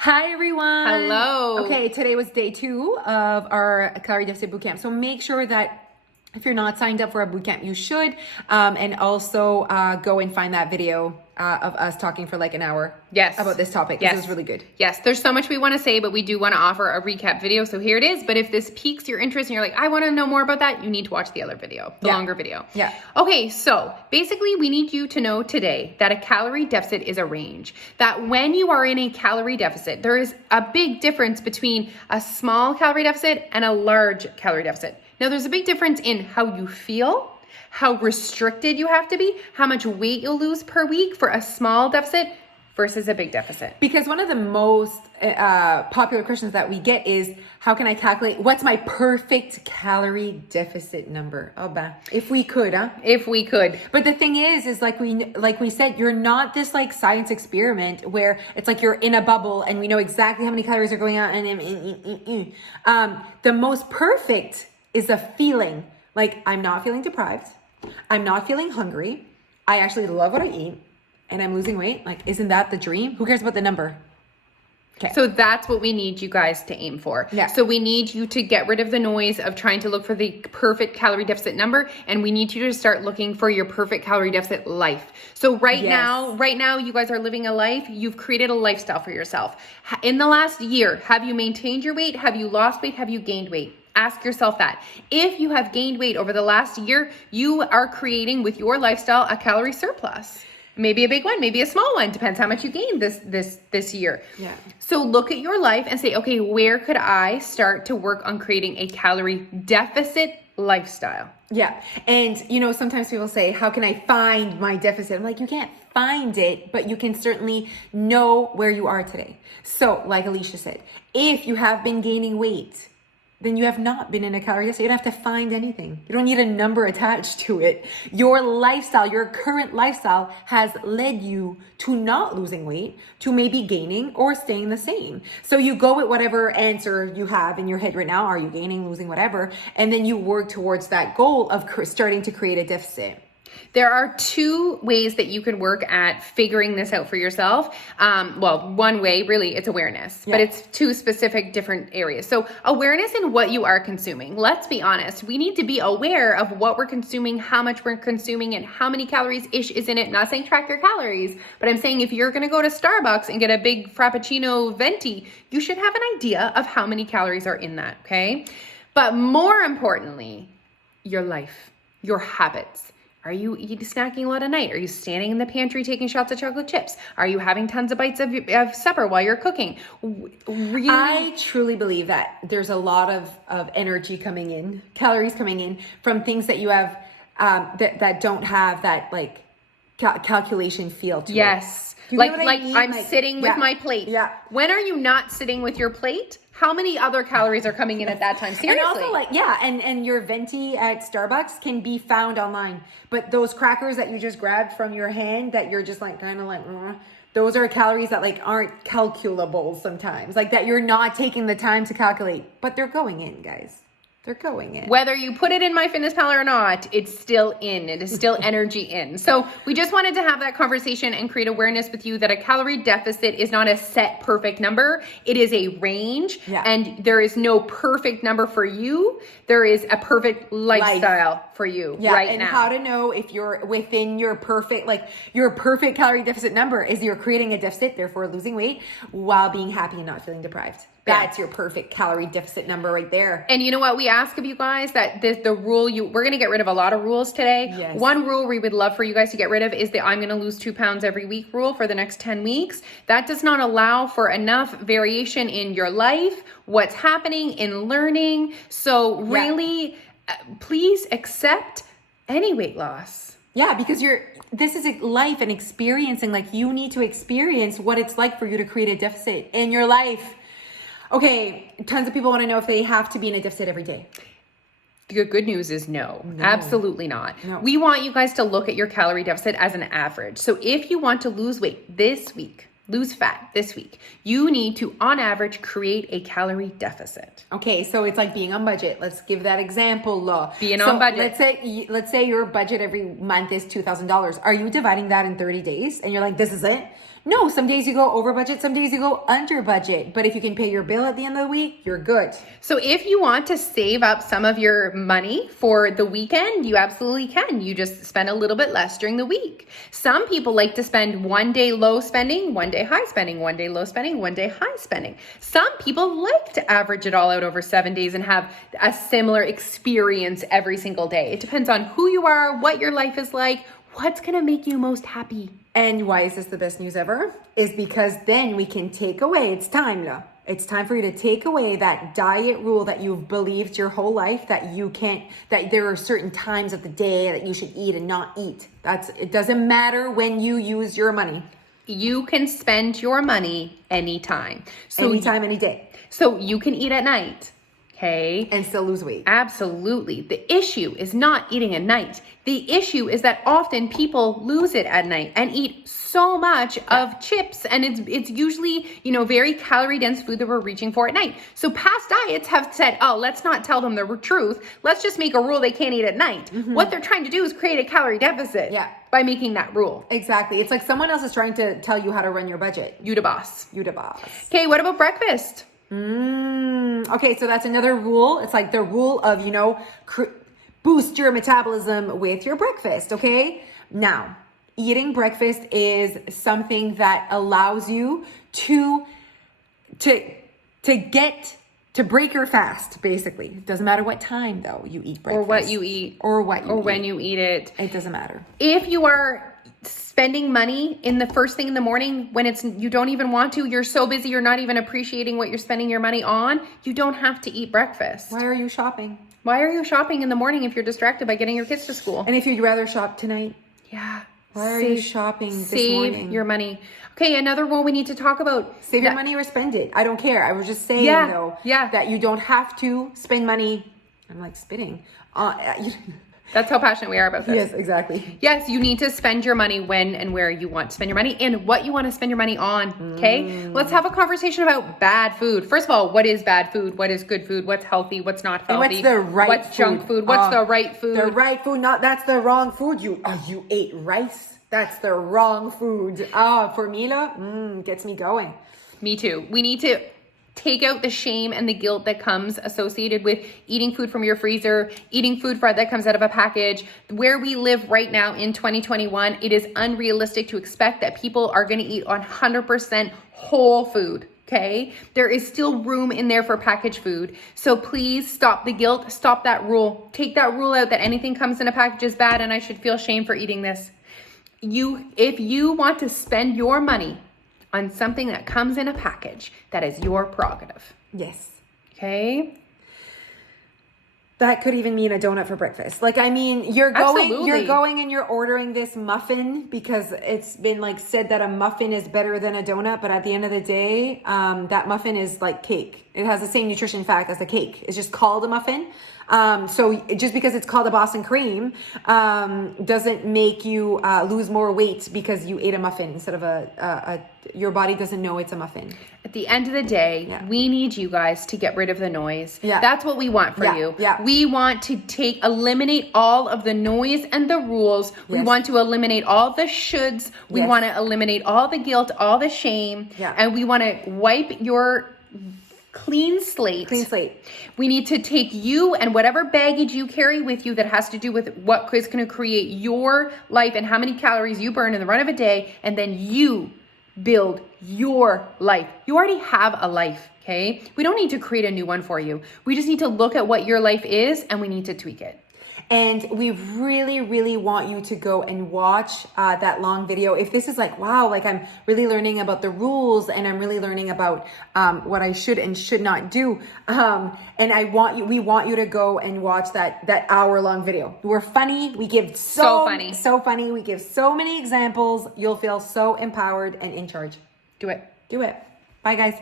Hi, everyone. Hello. Okay, today was day 2 of our calorie deficit bootcamp. So make sure that if you're not signed up for a bootcamp, you should. And also go and find that video of us talking for like an hour about this topic. Yes. It was really good. Yes, there's so much we want to say, but we do want to offer a recap video. So here it is. But if this piques your interest and you're like, I want to know more about that, you need to watch the other video, the longer video. Yeah. Okay, so basically we need you to know today that a calorie deficit is a range. That when you are in a calorie deficit, there is a big difference between a small calorie deficit and a large calorie deficit. Now, there's a big difference in how you feel, how restricted you have to be, how much weight you'll lose per week for a small deficit versus a big deficit. Because one of the most popular questions that we get is, how can I calculate what's my perfect calorie deficit number? Oh, bah. If we could, huh? If we could. But the thing is like we said, you're not this like science experiment where it's like you're in a bubble and we know exactly how many calories are going out. The most perfect is a feeling like I'm not feeling deprived. I'm not feeling hungry. I actually love what I eat and I'm losing weight. Like, isn't that the dream? Who cares about the number? Okay. So that's what we need you guys to aim for. Yeah. So we need you to get rid of the noise of trying to look for the perfect calorie deficit number. And we need you to start looking for your perfect calorie deficit life. So right now, you guys are living a life. You've created a lifestyle for yourself. In the last year, have you maintained your weight? Have you lost weight? Have you gained weight? Ask yourself that. If you have gained weight over the last year, you are creating with your lifestyle a calorie surplus. Maybe a big one, maybe a small one, depends how much you gained this year. Yeah. So look at your life and say, okay, where could I start to work on creating a calorie deficit lifestyle? Yeah. And sometimes people say, how can I find my deficit? I'm like, you can't find it, but you can certainly know where you are today. So like Alicia said, if you have been gaining weight, then you have not been in a calorie deficit. You don't have to find anything. You don't need a number attached to it. Your lifestyle, your current lifestyle has led you to not losing weight, to maybe gaining or staying the same. So you go with whatever answer you have in your head right now. Are you gaining, losing, whatever? And then you work towards that goal of starting to create a deficit. There are 2 ways that you can work at figuring this out for yourself. One way, really, it's awareness, but it's 2 specific different areas. So awareness in what you are consuming. Let's be honest. We need to be aware of what we're consuming, how much we're consuming, and how many calories-ish is in it. Not saying track your calories, but I'm saying if you're going to go to Starbucks and get a big Frappuccino venti, you should have an idea of how many calories are in that, okay? But more importantly, your life, your habits. Are you snacking a lot at night? Are you standing in the pantry taking shots of chocolate chips? Are you having tons of bites of supper while you're cooking? Really? I truly believe that there's a lot of energy coming in, calories coming in from things that you have that don't have that like calculation feel to it. Yes. Like I'm sitting with my plate. Yeah. When are you not sitting with your plate? How many other calories are coming in at that time? Seriously. And also and your venti at Starbucks can be found online. But those crackers that you just grabbed from your hand that you're just like kind of like, those are calories that like aren't calculable sometimes. Like that you're not taking the time to calculate, but they're going in, guys. They're going in. Whether you put it in MyFitnessPal or not, it's still in. It is still energy in. So we just wanted to have that conversation and create awareness with you that a calorie deficit is not a set perfect number. It is a range, and there is no perfect number for you. There is a perfect lifestyle for you right now. And how to know if you're within your perfect calorie deficit number is you're creating a deficit, therefore losing weight, while being happy and not feeling deprived. That's your perfect calorie deficit number right there. And you know what? We ask of you guys that the rule we're going to get rid of a lot of rules today. Yes. One rule we would love for you guys to get rid of is the I'm going to lose 2 pounds every week rule for the next 10 weeks. That does not allow for enough variation in your life, what's happening in learning. So really, please accept any weight loss. Yeah, because this is a life and experiencing, like you need to experience what it's like for you to create a deficit in your life. Okay, tons of people want to know if they have to be in a deficit every day. The good news is no, absolutely not. No. We want you guys to look at your calorie deficit as an average. So if you want to lose weight this week, lose fat this week, you need to, on average, create a calorie deficit. Okay, so it's like being on budget. Let's give that example. Being on budget. Let's say your budget every month is $2,000. Are you dividing that in 30 days? And you're like, this is it? No, some days you go over budget, some days you go under budget. But if you can pay your bill at the end of the week, you're good. So if you want to save up some of your money for the weekend, you absolutely can. You just spend a little bit less during the week. Some people like to spend one day low spending, one day high spending, one day low spending, one day high spending. Some people like to average it all out over 7 days and have a similar experience every single day. It depends on who you are, what your life is like, what's going to make you most happy. And why is this the best news ever? Is because then we can take away, it's time now. It's time for you to take away that diet rule that you've believed your whole life that you can't, that there are certain times of the day that you should eat and not eat. It doesn't matter when you use your money. You can spend your money anytime. Anytime, any day. So you can eat at night. Okay. And still lose weight. Absolutely. The issue is not eating at night. The issue is that often people lose it at night and eat so much of chips, and it's usually, very calorie dense food that we're reaching for at night. So past diets have said, oh, let's not tell them the truth. Let's just make a rule they can't eat at night. Mm-hmm. What they're trying to do is create a calorie deficit by making that rule. Exactly. It's like someone else is trying to tell you how to run your budget. You the boss. You the boss. Okay, what about breakfast? Okay, so that's another rule. It's like the rule of, boost your metabolism with your breakfast, okay? Now, eating breakfast is something that allows you to break your fast, basically. It doesn't matter what time, though, you eat breakfast. Or what you eat. Or what you eat. Or when you eat it. It doesn't matter. If you are spending money in the first thing in the morning when you don't even want to, you're so busy, you're not even appreciating what you're spending your money on, you don't have to eat breakfast. Why are you shopping? Why are you shopping in the morning if you're distracted by getting your kids to school? And if you'd rather shop tonight? Yeah. Why are you shopping this morning? Save your money. Okay, another rule we need to talk about. Save your money or spend it. I don't care. I was just saying, though, that you don't have to spend money. I'm like spitting. That's how passionate we are about this. Yes, exactly. Yes, you need to spend your money when and where you want to spend your money and what you want to spend your money on, okay? Let's have a conversation about bad food. First of all, what is bad food? What is good food? What's healthy? What's not healthy? And what's the right What's food? junk food? What's the right food? The right food, that's the wrong food. You ate rice. That's the wrong food. Formula, gets me going. Me too. We need to take out the shame and the guilt that comes associated with eating food from your freezer, eating food that comes out of a package. Where we live right now in 2021, it is unrealistic to expect that people are going to eat 100% whole food. Okay, there is still room in there for packaged food. So please stop the guilt, stop that rule. Take that rule out that anything comes in a package is bad and I should feel shame for eating this. If you want to spend your money on something that comes in a package, that is your prerogative. Yes. Okay. That could even mean a donut for breakfast. You're going and you're ordering this muffin because it's been said that a muffin is better than a donut. But at the end of the day, that muffin is like cake. It has the same nutrition fact as a cake. It's just called a muffin. So just because it's called a Boston cream, doesn't make you lose more weight because you ate a muffin instead of your body doesn't know it's a muffin. At the end of the day, we need you guys to get rid of the noise. Yeah. That's what we want for you. Yeah. We want to eliminate all of the noise and the rules. Yes. We want to eliminate all the shoulds. We want to eliminate all the guilt, all the shame. Yeah. And we want to wipe your clean slate. We need to take you and whatever baggage you carry with you that has to do with what is going to create your life and how many calories you burn in the run of a day, and then you build your life. You already have a life, okay? We don't need to create a new one for you. We just need to look at what your life is and we need to tweak it. And we really, really want you to go and watch that long video. If this is wow, I'm really learning about the rules and I'm really learning about what I should and should not do. And we want you to go and watch that hour-long video. We're funny. We give so funny. We give so many examples. You'll feel so empowered and in charge. Do it. Bye, guys.